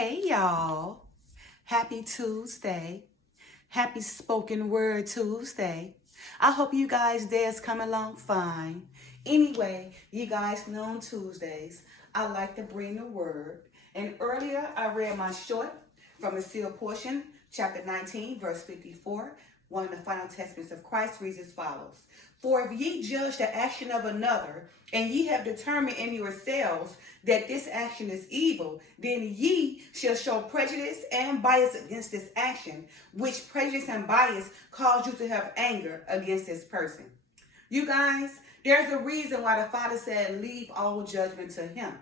Hey y'all, happy Tuesday, happy spoken word Tuesday. I hope you guys day's coming along fine. Anyway, you guys know on Tuesdays, I like to bring the word. And earlier I read my short from the sealed portion, chapter 19, verse 54. One of the final testaments of Christ reads as follows. For if ye judge the action of another, and ye have determined in yourselves that this action is evil, then ye shall show prejudice and bias against this action, which prejudice and bias cause you to have anger against this person. You guys, there's a reason why the Father said, leave all judgment to him.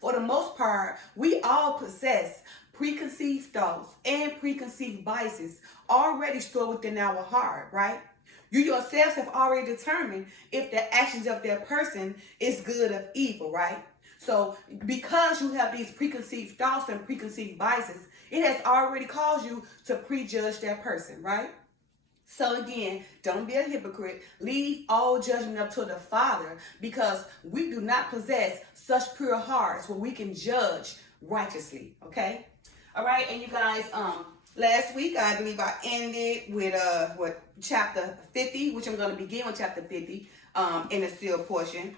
For the most part, we all possess preconceived thoughts and preconceived biases already stored within our heart, right? You yourselves have already determined if the actions of that person is good or evil, right? So because you have these preconceived thoughts and preconceived biases, it has already caused you to prejudge that person, right? So again, don't be a hypocrite. Leave all judgment up to the Father, because we do not possess such pure hearts where we can judge righteously, okay? All right, and you guys, last week I believe I ended with chapter 50, which I'm going to begin with chapter 50 in the sealed portion,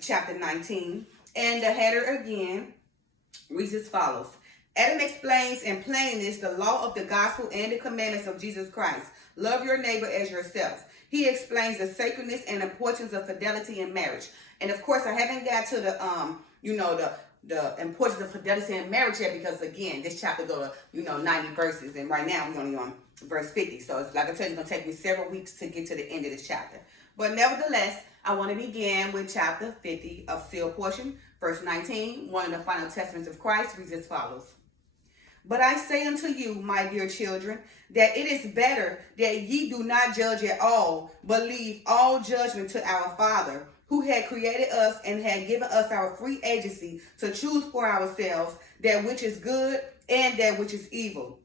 chapter 19. And the header again reads as follows. Adam explains in plainness the law of the gospel and the commandments of Jesus Christ. Love your neighbor as yourself. He explains the sacredness and importance of fidelity in marriage. And of course, I haven't got to the importance of fidelity in marriage yet, because again, this chapter go to 90 verses, and right now we're only on verse 50. So it's like I said, it's gonna take me several weeks to get to the end of this chapter. But nevertheless, I want to begin with chapter 50 of sealed portion, verse 19. One of the final testaments of Christ reads as follows. But I say unto you, my dear children, that it is better that ye do not judge at all, but leave all judgment to our Father, who had created us and had given us our free agency to choose for ourselves that which is good and that which is evil.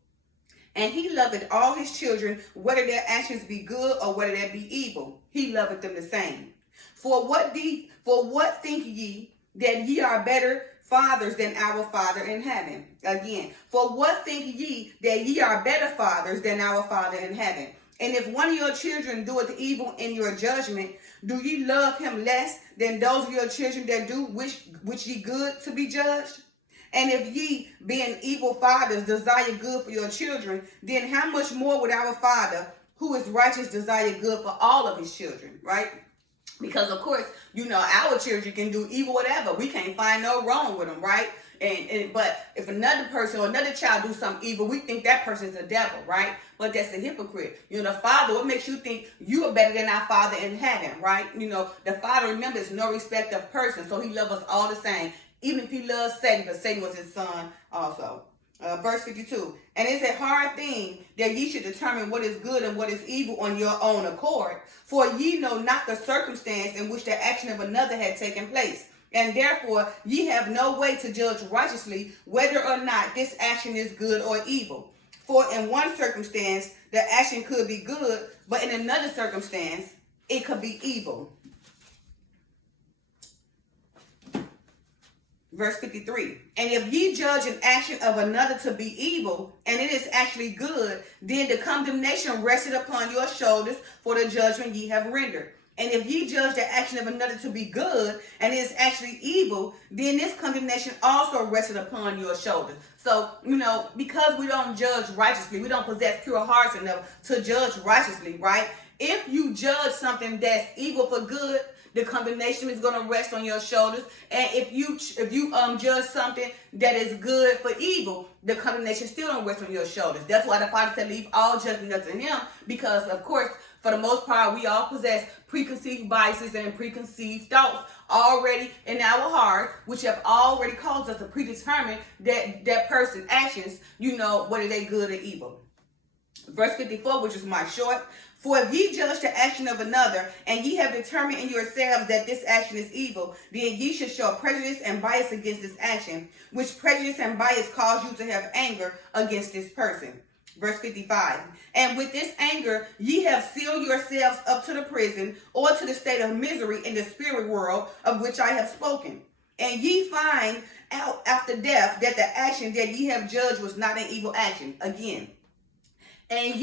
And he loveth all his children, whether their actions be good or whether they be evil. He loveth them the same. For what think ye, that ye are better fathers than our Father in heaven? Again, for what think ye, that ye are better fathers than our Father in heaven? And if one of your children doeth evil in your judgment, do ye love him less than those of your children that do which ye good to be judged? And if ye, being evil fathers, desire good for your children, then how much more would our Father, who is righteous, desire good for all of his children, right? Because of course, our children can do evil, whatever. We can't find no wrong with them, right? But if another person or another child do something evil, we think that person's a devil, right? But that's a hypocrite. The Father, what makes you think you are better than our Father in heaven, right? The Father, remember, is no respect of person, so he loves us all the same. Even if he loves Satan, because Satan was his son also. Verse 52. And it's a hard thing that ye should determine what is good and what is evil on your own accord. For ye know not the circumstance in which the action of another had taken place. And therefore ye have no way to judge righteously whether or not this action is good or evil. For in one circumstance the action could be good, but in another circumstance it could be evil. Verse 53. And if ye judge an action of another to be evil, and it is actually good, then the condemnation rested upon your shoulders for the judgment ye have rendered. And if ye judge the action of another to be good, and it is actually evil, then this condemnation also rested upon your shoulders. So, because we don't judge righteously, we don't possess pure hearts enough to judge righteously, right? If you judge something that's evil for good, the condemnation is going to rest on your shoulders. And if you judge something that is good for evil, the condemnation still don't rest on your shoulders. That's why the Father said, leave all judgment up to him, because of course, for the most part, we all possess preconceived biases and preconceived thoughts already in our heart, which have already caused us to predetermine that person's actions, whether they good or evil. Verse 54, which is my short. For if ye judge the action of another, and ye have determined in yourselves that this action is evil, then ye should show prejudice and bias against this action, which prejudice and bias cause you to have anger against this person. Verse 55. And with this anger ye have sealed yourselves up to the prison, or to the state of misery in the spirit world, of which I have spoken. And ye find out after death that the action that ye have judged was not an evil action. Again. And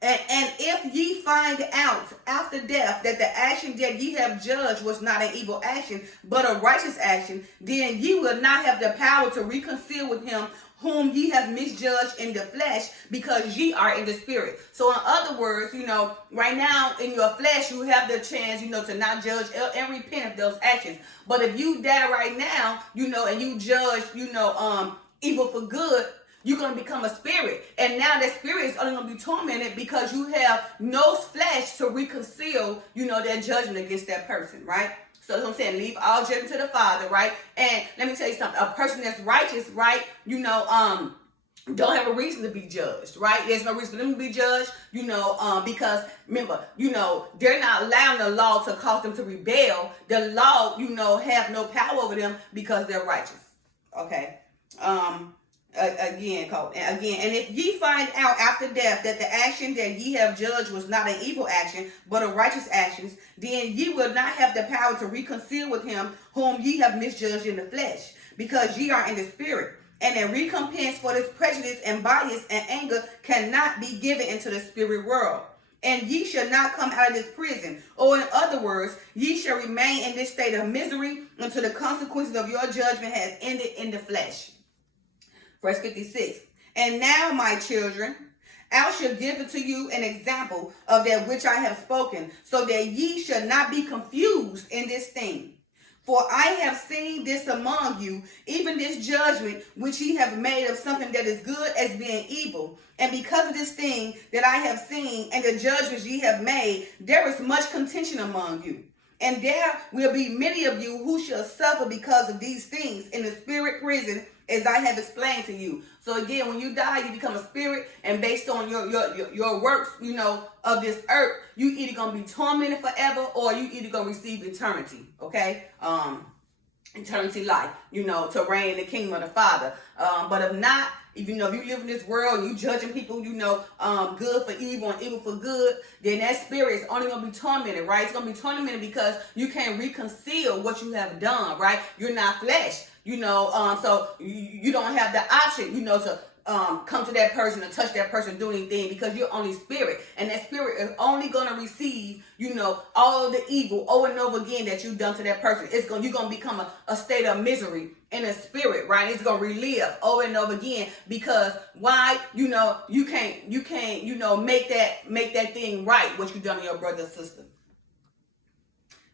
if ye find out after death that the action that ye have judged was not an evil action, but a righteous action, then ye will not have the power to reconcile with him whom ye have misjudged in the flesh, because ye are in the spirit. So in other words, right now in your flesh, you have the chance, to not judge and repent of those actions. But if you die right now, and you judge, evil for good, you're going to become a spirit. And now that spirit is only going to be tormented because you have no flesh to reconcile, that judgment against that person, right? So that's what I'm saying. Leave all judgment to the Father, right? And let me tell you something. A person that's righteous, right, don't have a reason to be judged, right? There's no reason for them to be judged, because remember, they're not allowing the law to cause them to rebel. The law, have no power over them because they're righteous. Okay. Again, and if ye find out after death that the action that ye have judged was not an evil action, but a righteous action, then ye will not have the power to reconcile with him whom ye have misjudged in the flesh, because ye are in the spirit. And a recompense for this prejudice and bias and anger cannot be given into the spirit world. And ye shall not come out of this prison. Or in other words, ye shall remain in this state of misery until the consequences of your judgment has ended in the flesh. Verse 56. And now, my children, I shall give unto you an example of that which I have spoken, so that ye shall not be confused in this thing. For I have seen this among you, even this judgment which ye have made of something that is good as being evil. And because of this thing that I have seen, and the judgments ye have made, there is much contention among you. And there will be many of you who shall suffer because of these things in the spirit prison, as I have explained to you. So again, when you die, you become a spirit, and based on your works, of this earth, you either gonna be tormented forever, or you either gonna receive eternity. Okay, eternity life. To reign in the kingdom of the Father. But if not, if you live in this world and you judging people, good for evil and evil for good, then that spirit is only gonna be tormented, right? It's gonna be tormented because you can't reconcile what you have done, right? You're not flesh. So you don't have the option, to come to that person or touch that person, do anything, because you're only spirit. And that spirit is only going to receive, all of the evil over and over again that you've done to that person. You're going to become a state of misery in a spirit, right? It's going to relive over and over again, because why? You can't, make that thing right, what you've done to your brother or sister.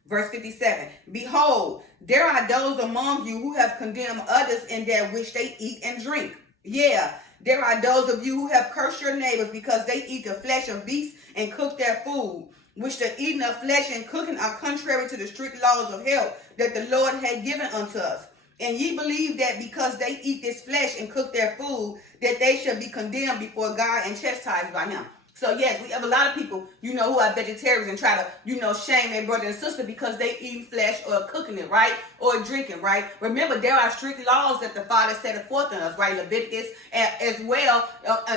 Verse 57, behold, there are those among you who have condemned others in that which they eat and drink. Yeah, there are those of you who have cursed your neighbors because they eat the flesh of beasts and cook their food, which the eating of flesh and cooking are contrary to the strict laws of health that the Lord had given unto us. And ye believe that because they eat this flesh and cook their food, that they shall be condemned before God and chastised by him. So yes, we have a lot of people, who are vegetarians and try to, shame their brother and sister because they eat flesh or cooking it, right? Or drinking, right? Remember, there are strict laws that the Father set forth in us, right? Leviticus as well,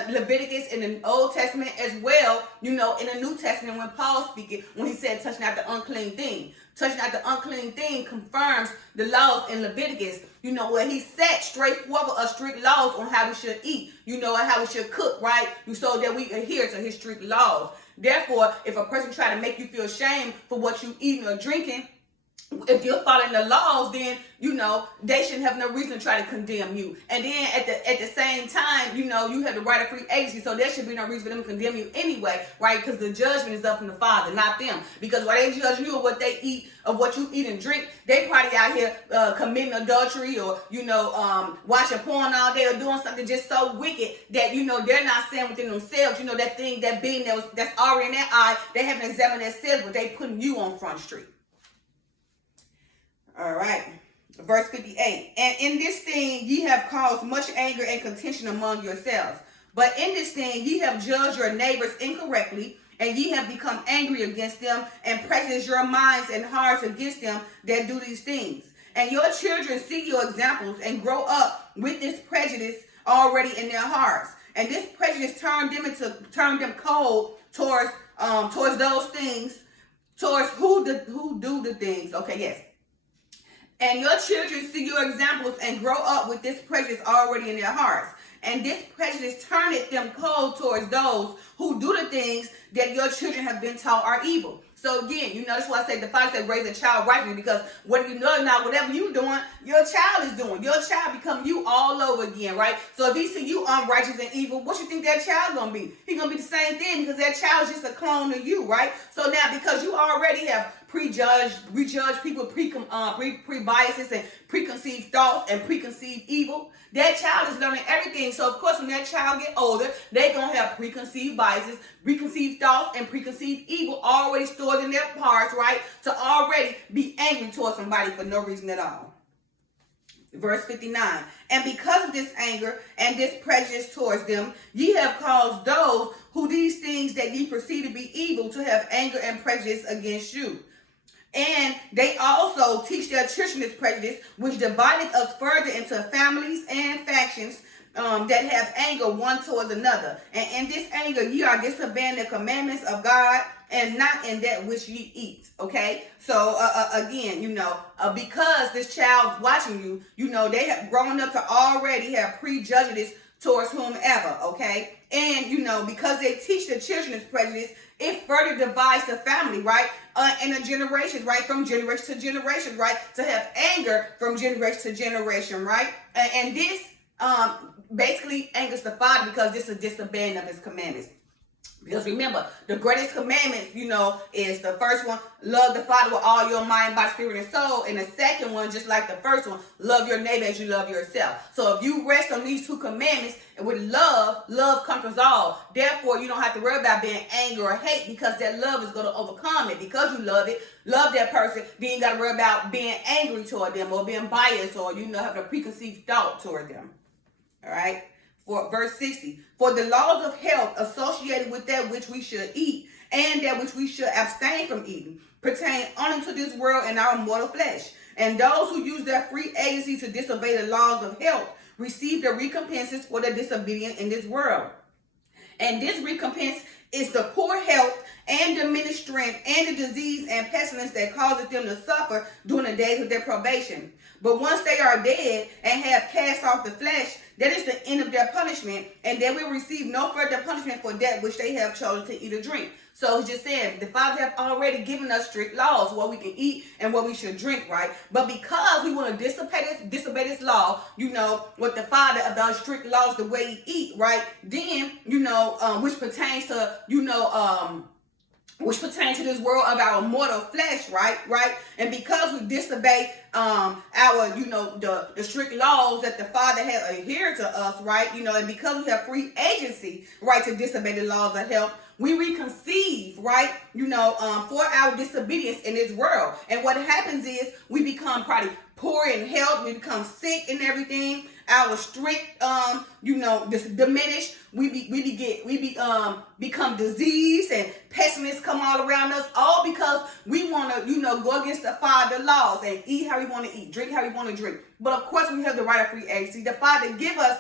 Leviticus in the Old Testament as well, in the New Testament when Paul speaking, when he said, touch not the unclean thing. Touching out the unclean thing confirms the laws in Leviticus, where he set straightforward strict laws on how we should eat, and how we should cook, right? So that we adhere to his strict laws. Therefore, if a person try to make you feel shame for what you eating or drinking, if you're following the laws, then, they shouldn't have no reason to try to condemn you. And then at the same time, you have the right of free agency. So there should be no reason for them to condemn you anyway, right? Because the judgment is up from the Father, not them. Because while they judge you of what they eat, of what you eat and drink, they probably out here committing adultery or, watching porn all day or doing something just so wicked that, they're not saying within themselves, that being that's already in their eye, they haven't examined themselves, but they putting you on Front Street. All right. Verse 58. And in this thing ye have caused much anger and contention among yourselves. But in this thing ye have judged your neighbors incorrectly, and ye have become angry against them, and prejudiced your minds and hearts against them that do these things. And your children see your examples and grow up with this prejudice already in their hearts. And this prejudice turned them cold towards those things, towards who do the things. Okay, yes. And your children see your examples and grow up with this prejudice already in their hearts. And this prejudice turneth them cold towards those who do the things that your children have been taught are evil. So again, you notice why I say the Father said raise a child righteously, because whether you know or not, whatever you're doing, your child is doing. Your child become you all over again, right? So if he see you unrighteous and evil, what you think that child gonna be? He's gonna be the same thing, because that child is just a clone of you, right? So now, because you already have prejudged people, pre-biases and preconceived thoughts and preconceived evil, that child is learning everything. So of course, when that child get older, they gonna have preconceived biases, preconceived thoughts, and preconceived evil already stored in their hearts, right? To already be angry towards somebody for no reason at all. Verse 59, and because of this anger and this prejudice towards them, ye have caused those who these things that ye perceive to be evil to have anger and prejudice against you. And they also teach their children this prejudice, which divideth us further into families and factions that have anger one towards another. And in this anger, ye are disobeying the commandments of God, and not in that which ye eat. Okay, so again, because this child's watching you, they have grown up to already have prejudice towards whomever. Okay, and because they teach the children this prejudice, it further divides the family, right? In the generations, right? From generation to generation, right? To have anger from generation to generation, right? And this basically angers the Father, because this is disobeying of his commandments. Because remember, the greatest commandments, is the first one, love the Father with all your mind, body, spirit, and soul. And the second one, just like the first one, love your neighbor as you love yourself. So if you rest on these two commandments, and with love conquers all. Therefore, you don't have to worry about being angry or hate, because that love is going to overcome it. Because you love that person, then you got to worry about being angry toward them, or being biased, or, having a preconceived thought toward them. All right? For verse 60, for the laws of health associated with that which we should eat and that which we should abstain from eating pertain only to this world and our mortal flesh. And those who use their free agency to disobey the laws of health receive the recompenses for their disobedience in this world. And this recompense is the poor health and diminished strength and the disease and pestilence that causes them to suffer during the days of their probation. But once they are dead and have cast off the flesh, that is the end of their punishment, and they will receive no further punishment for that which they have chosen to eat or drink. So he's just saying, the Father have already given us strict laws, what we can eat and what we should drink, right? But because we want to disobey this law, what the Father of those strict laws, the way he eat, right? Then, which pertains to, which pertain to this world of our mortal flesh, right? And because we disobey our, the strict laws that the Father has adhered to us, right? And because we have free agency, right, to disobey the laws of health, we reconceive, right, for our disobedience in this world. And what happens is we become probably poor in health, we become sick and everything. Our strength, diminished. We become diseased, and pestilence come all around us, all because we want to, go against the Father's laws and eat how we want to eat, drink how we want to drink. But of course, we have the right of free agency. The Father give us,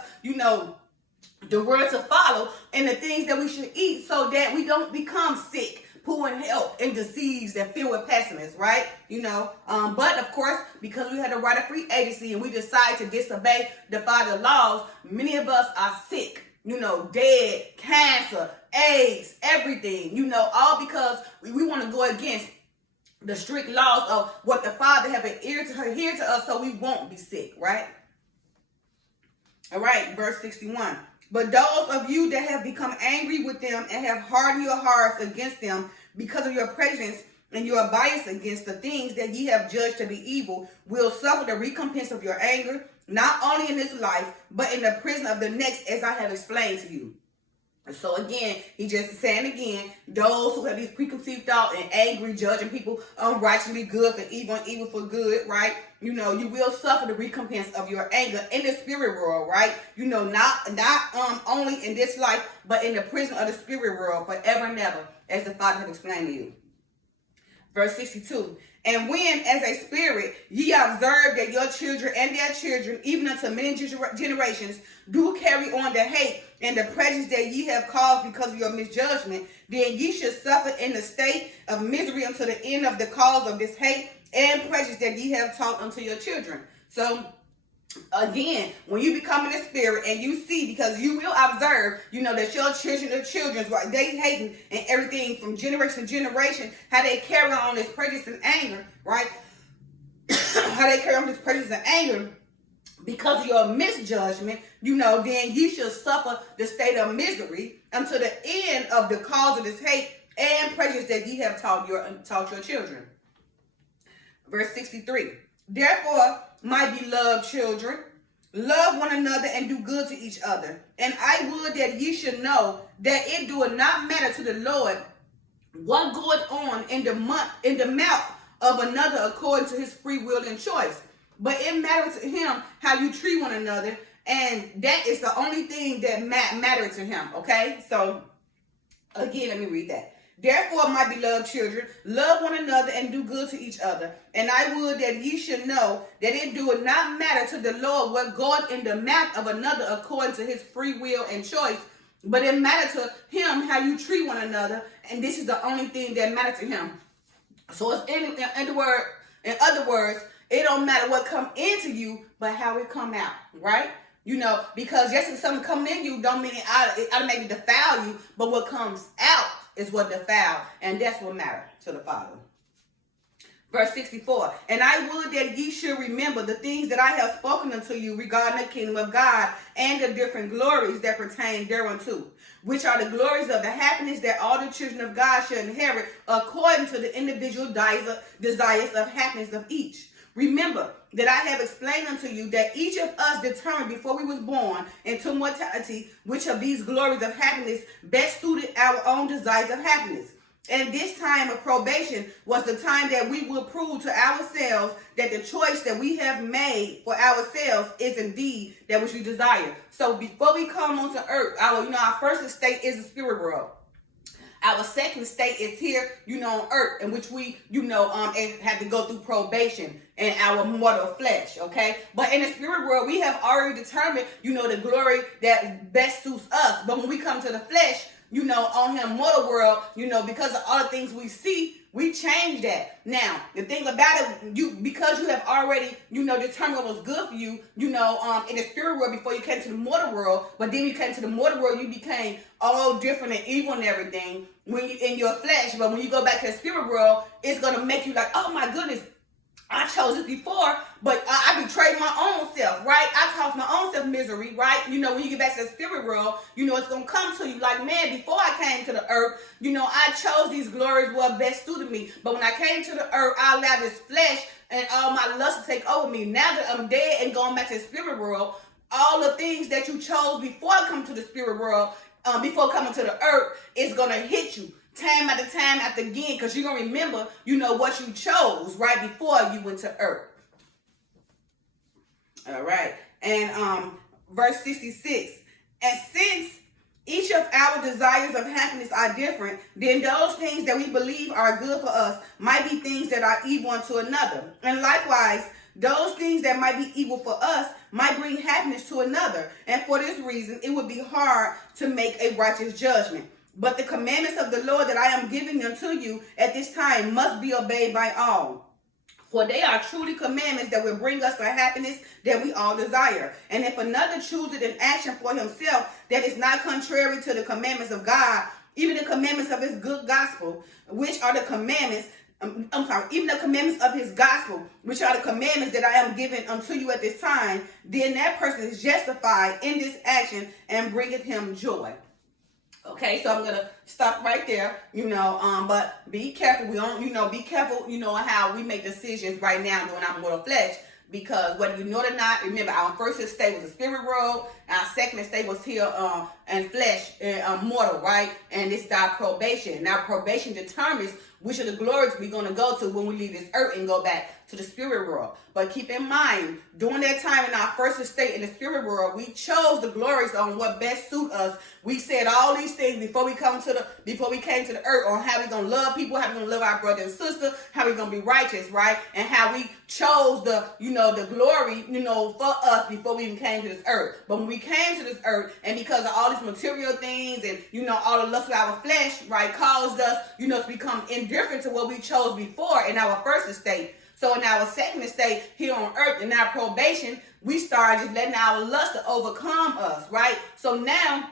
the word to follow and the things that we should eat, so that we don't become sick, poor in health, and diseased, and filled with pestilence, right? But of course, because we had the right of free agency and we decide to disobey the Father's laws, many of us are sick, dead, cancer, AIDS, everything, all because we want to go against the strict laws of what the Father have adhered to us, so we won't be sick, right? All right, verse 61. But those of you that have become angry with them and have hardened your hearts against them because of your prejudice and your bias against the things that ye have judged to be evil, will suffer the recompense of your anger, not only in this life, but in the prison of the next, as I have explained to you. So again, he just saying again, those who have these preconceived thoughts and angry, judging people unrighteously good for evil and evil for good, right? You will suffer the recompense of your anger in the spirit world, right? Not only in this life, but in the prison of the spirit world forever and ever, as the Father has explained to you. Verse 62. And when, as a spirit, ye observe that your children and their children, even unto many generations, do carry on the hate and the prejudice that ye have caused because of your misjudgment, then ye should suffer in the state of misery until the end of the cause of this hate and prejudice that ye have taught unto your children. So again, when you become in the spirit and you see, because you will observe, that your children, the children's, right, they hating and everything from generation to generation, how they carry on this prejudice and anger, right? How they carry on this prejudice and anger because of your misjudgment, then you shall suffer the state of misery until the end of the cause of this hate and prejudice that ye have taught your children. Verse 63. Therefore, my beloved children, love one another and do good to each other. And I would that ye should know that it doeth not matter to the Lord what goeth on in the mouth of another according to his free will and choice. But it matters to him how you treat one another, and that is the only thing that matters to him. Okay, so again, let me read that. Therefore, my beloved children, love one another and do good to each other. And I would that ye should know that it doeth not matter to the Lord what goeth in the mouth of another according to his free will and choice, but it matters to him how you treat one another, and this is the only thing that matters to him. So it's in other words, it don't matter what come into you, but how it come out, right? Because just if something coming in you don't mean it automatically defile you, but what comes out is what defile, and that's what matters to the Father. Verse 64, and I would that ye should remember the things that I have spoken unto you regarding the kingdom of God and the different glories that pertain thereunto, which are the glories of the happiness that all the children of God shall inherit according to the individual desires of happiness of each. Remember that I have explained unto you that each of us determined before we was born into mortality, which of these glories of happiness best suited our own desires of happiness. And this time of probation was the time that we will prove to ourselves that the choice that we have made for ourselves is indeed that which we desire. So before we come onto earth, our first estate is the spirit world. Our second state is here, on earth, in which we, had to go through probation in our mortal flesh, okay? But in the spirit world, we have already determined, the glory that best suits us. But when we come to the flesh, on him mortal world, because of all the things we see, we change that. Now, the thing about it, because you have already, determined what was good for you, in the spirit world before you came to the mortal world, but then you came to the mortal world, you became all different and evil and everything when you in your flesh. But when you go back to the spirit world, it's going to make you like, oh my goodness, I chose this before, but I betrayed my own self, right? I caused my own self misery, right? When you get back to the spirit world, it's going to come to you like, man, before I came to the earth, I chose these glories what best suited me. But when I came to the earth, I allowed this flesh and all my lust to take over me. Now that I'm dead and going back to the spirit world, all the things that you chose before I come to the spirit world, before coming to the earth, is going to hit you. Time after again, because you're going to remember, what you chose right before you went to earth. All right. And verse 66. And since each of our desires of happiness are different, then those things that we believe are good for us might be things that are evil unto another. And likewise, those things that might be evil for us might bring happiness to another. And for this reason, it would be hard to make a righteous judgment. But the commandments of the Lord that I am giving unto you at this time must be obeyed by all. For they are truly commandments that will bring us the happiness that we all desire. And if another chooses an action for himself that is not contrary to the commandments of God, even the commandments of his good gospel, which are the commandments, even the commandments of his gospel, which are the commandments that I am giving unto you at this time, then that person is justified in this action and bringeth him joy. Okay, so I'm going to stop right there, but be careful. We don't, be careful, how we make decisions right now during our mortal flesh, because whether you know it or not, remember our first estate was the spirit world, our second estate was here in flesh, mortal, right? And this is our probation. Now probation determines which of the glories we're going to go to when we leave this earth and go back to the spirit world. But keep in mind, during that time in our first estate in the spirit world, we chose the glories on what best suit us. We said all these things before we came to the earth on how we're gonna love people, how we're gonna love our brother and sister, how we're gonna be righteous, right? And how we chose the glory, for us before we even came to this earth. But when we came to this earth, and because of all these material things and all the lust of our flesh, right, caused us, to become indifferent to what we chose before in our first estate. So in our second estate here on earth, in our probation, we start just letting our lust overcome us, right? So now,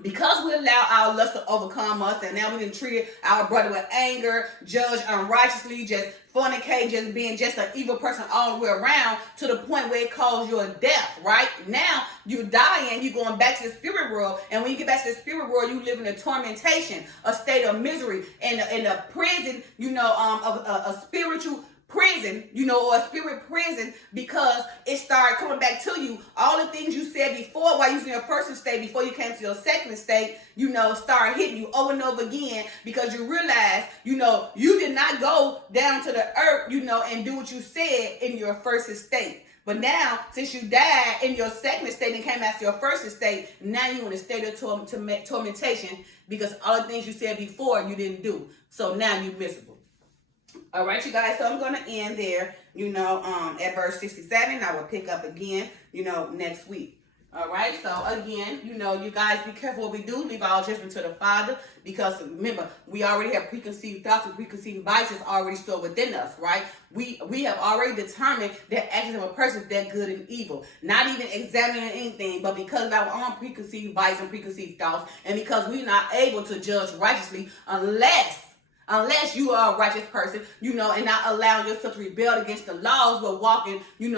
because we allow our lust to overcome us, and now we done treated our brother with anger, judge unrighteously, just fornicate, just being just an evil person all the way around, to the point where it calls you a death, right? Now you dying, you going back to the spirit world, and when you get back to the spirit world, you live in a tormentation, a state of misery, in a prison, of a spiritual prison, or a spirit prison, because it started coming back to you. All the things you said before while you was in your first estate, before you came to your second estate, start hitting you over and over again, because you realize, you did not go down to the earth, and do what you said in your first estate. But now, since you died in your second estate and came after your first estate, now you're in a state of tormentation, because all the things you said before you didn't do. So now you're miserable. All right, you guys, so I'm going to end there, at verse 67. I will pick up again, next week. All right, so again, you guys be careful what we do. Leave our judgment to the Father, because remember, we already have preconceived thoughts and preconceived biases already stored within us, right? We have already determined the actions of a person, that good and evil. Not even examining anything, but because of our own preconceived biases and preconceived thoughts, and because we're not able to judge righteously unless you are a righteous person, and not allowing yourself to rebel against the laws, but walking in,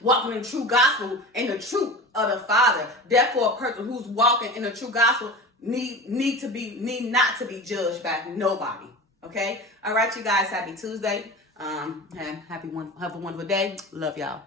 walking in true gospel and the truth of the Father. Therefore, a person who's walking in the true gospel need not to be judged by nobody. Okay? All right, you guys, happy Tuesday. Have a wonderful day. Love y'all.